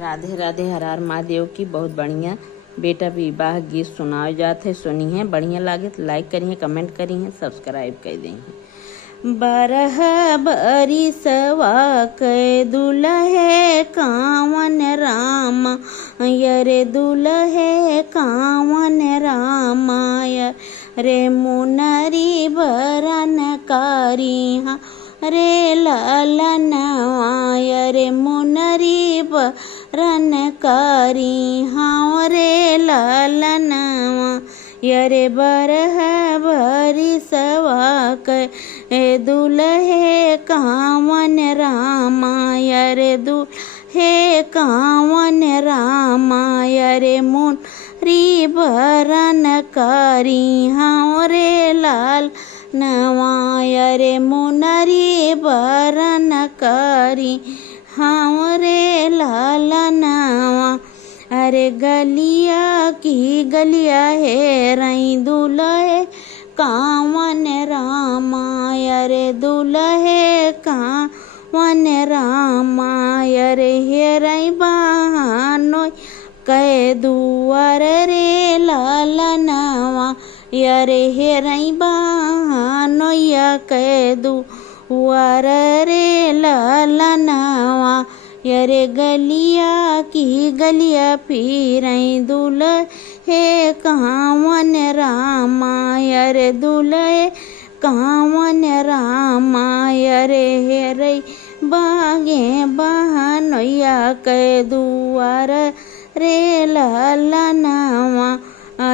राधे राधे। हर हर महादेव की बहुत बढ़िया बेटा विवाह गीत सुनाए जाते सुनी है। बढ़िया लागे तो लाइक करिए, कमेंट करिए, सब्सक्राइब कर देंगे। बारह बरिसवा के दुल्हे कावन राम, यरे दुल्हे कावन रामाय रे मुनरी बरन कारी रे ललनवाय रे मुनरी बरन कारी हाँ रे ललनवा यरे बरह बरिसवा के दुल्हे कावन रामा यरे दुल्हे कावन रामा यरे मुनरी बरन कारी हाँ रे लाल नवाय रे मुनरी बरन कारी हाँ रे लाल नवा। अरे गलिया की गलिया है रई दुल्हे कावन रामाय रे दुल्हे कावन रामाय रे हेरई बहानोय कै दुआर रे लालनवा यरे हेरई बहानोया कै दुआर रे लालनवा यरे गलिया की गलिया फिरई दुल्हे कावन रामाय रे दुल्हे कावन रामाय रे हेरई बागे बहनोया कै दुआर रे लालनवा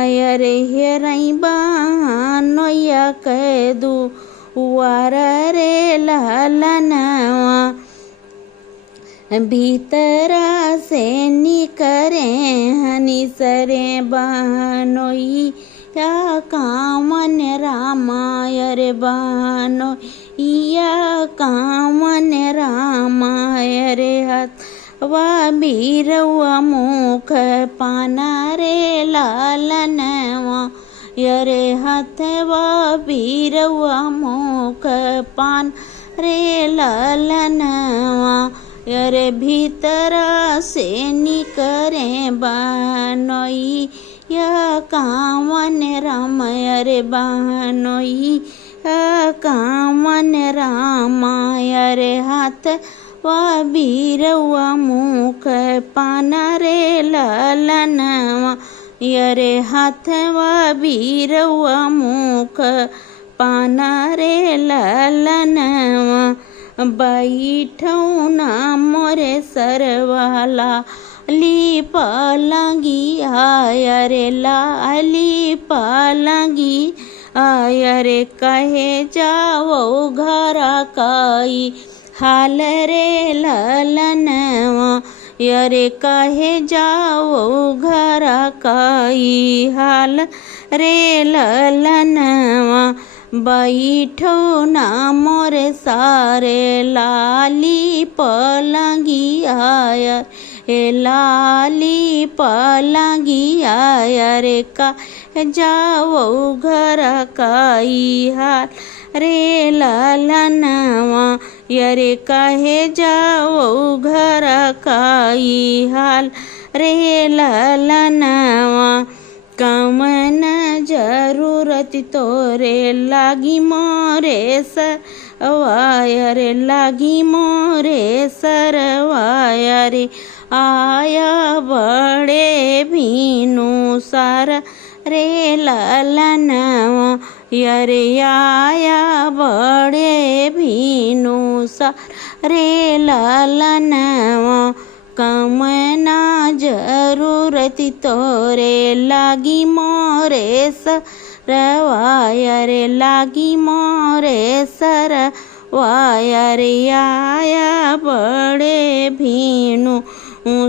यरे हेरई बहनोया कै दुआर रे लालनवा। भीतरा से निकरे हनी सरे बहनोई या कावन रामाय रे बहनोई या कावन रामाय रे हाथ वा बीरवा मुख पाना रे लालनवा यरे हाथ वा बीरवा मुख पान रे लालनवा यरे भीतरा से निकरे बहनोई या कावन राम यरे बहनोई या कावन रामाय रे हाथ वा बीरवा मुख पाना रे लालनवा यरे हाथ वा बीरवा मुख पाना रे लालनवा। बैठौ ना मोरे सरवाला ली पालंगी आय रे लाली पालंगी आय रे कहे जाओ घरा काई हाल रे लालनवा यरे कहे जाओ घरा काई हाल रे लालनवा। बैठो ना मोरे सारे लाली पलंगी आय हे लाली पलंगी आय रे का जाओ घर काई हाल रे लालनवा यरे कहे जाओ घर काई हाल रे लालनवा। कमन जरूरत तोरे लागी मोरे सरवाय रे लागी मोरे सरवाय रे आया बड़े भीनु सार रे लालनवा यरे आया बड़े भीनु सार रे लालनवा। कमना जरूरत तोरे लागी मोरे सरवाय रे लागी मोरे सरवाय रे आया बड़े भीनु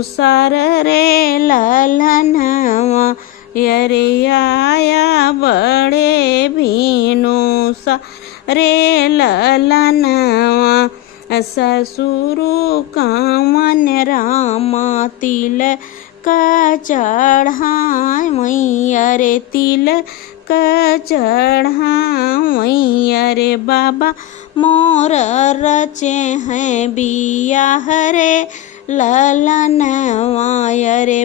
सार रे लालनवा यरे आया बड़े भीनु सार रे लालनवा। ससुरु कावन रामा तिल का चढ़ाए मैया रे तिल का चढ़ाए मैया रे बाबा मोर रचे हैं बियाह रे ललनवा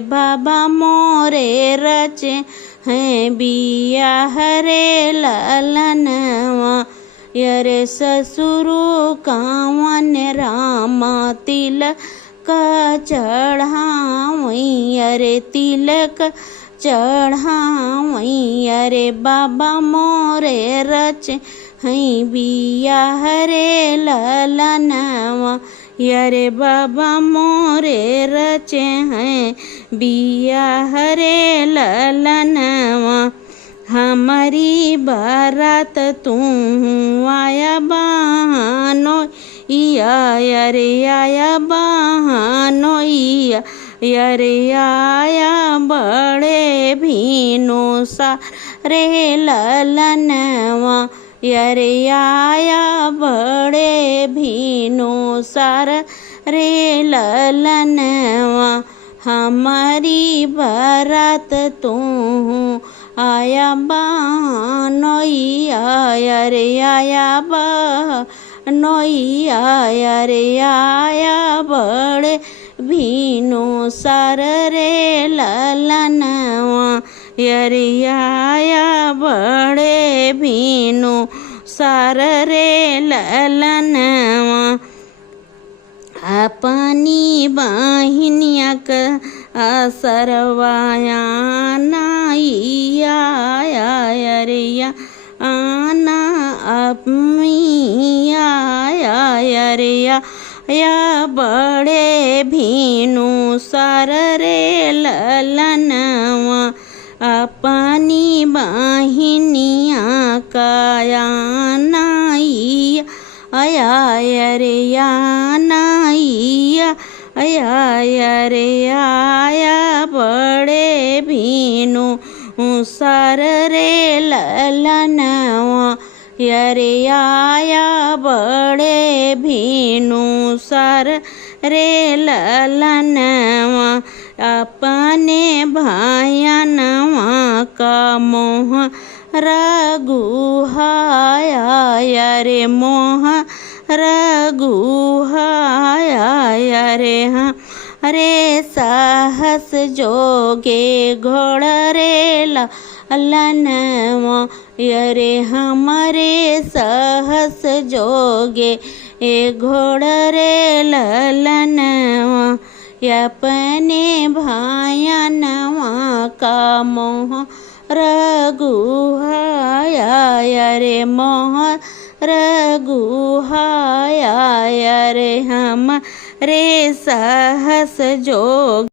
बाबा मोरे रचे हैं बियाह रे ललनवा। यरे ससुरु कावन रामा तिलक चढ़ावई। अरे तिलक चढ़ावई। अरे बाबा मोरे रचे हैं बियाह रे ललनवा। अरे बाबा मोरे रचे हैं बियाह रे ललनवा। हमारी बारात तू आया बहानो इया। अरे आया बहानो इया। अरे आया बड़े भीनो सारे ललनवा। अरे आया बड़े भीनो सार रे ललनवा। हमारी बारात तू आया बहानोइया। अरे आया बहानोइया। अरे आया बड़े भीनो सार रे ललनवा। अरे आया बड़े भीनो सार रे ललनवा। अपनी बहिनिया का सरवाया नाइया। अरे आना अपमिया। अरे या बड़े भीनु सार रे ललनवा। अपनी बहिनिया काया नाइया। अरे नाइया। अरे आया बड़े भीनु सार रे ललनवा। अरे आया बड़े भीनु सार रे ललनवा। अपने भायनवा का मोह रघुहाया। अरे मोह रघुहाया। अरे हाँ अरे साहस जोगे घोड़ रे ललनवा। अरे हमारे साहस जोगे घोड़ रे ललनवा। अपने भायनवा का मोह रघुहाया। अरे मोह रघुहाया। अरे हम रे साहस जोग